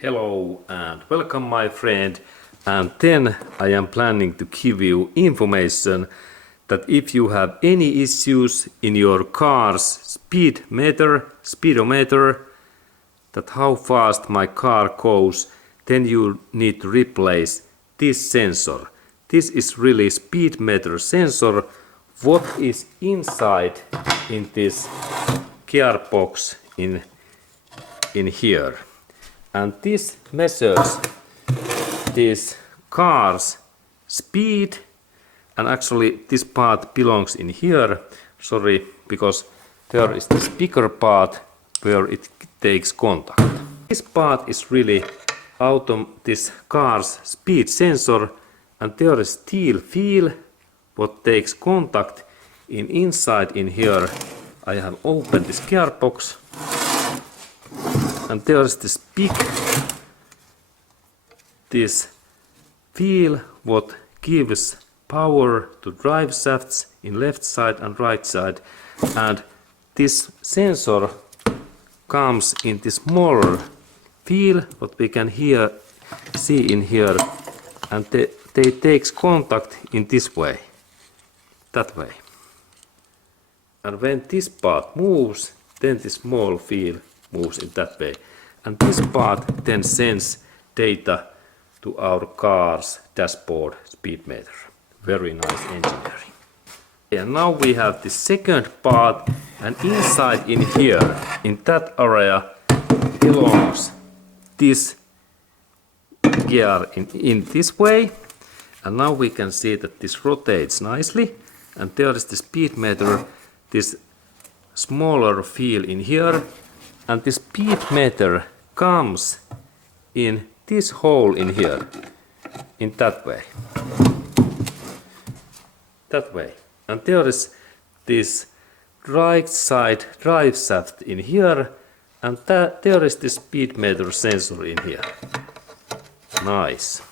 Hello and welcome my friend, and then I am planning to give you information that if you have any issues in your car's speedometer, that how fast my car goes, then you need to replace this sensor. This is really speedometer sensor. What is inside in this gearbox in here, and this measures this car's speed, and actually this part belongs in here, sorry, because there is this bigger part where it takes contact. This part is really this car's speed sensor, and there is steel wheel what takes contact inside in here. I have opened this gearbox, and there is this big wheel what gives power to drive shafts in left side and right side, and this sensor comes in this smaller wheel what we can see in here, and they takes contact in this way, that way, and when this part moves, then the small wheel moves in that way, and this part then sends data to our car's dashboard speedometer. Very nice engineering. And now we have the second part, and inside in here, in that area, belongs this gear in this way, and now we can see that this rotates nicely, and there is the speedometer, this smaller wheel in here, and the speedometer comes in this hole in here, in that way, and there is this right side drive shaft in here, and there is the speedometer sensor in here. Nice.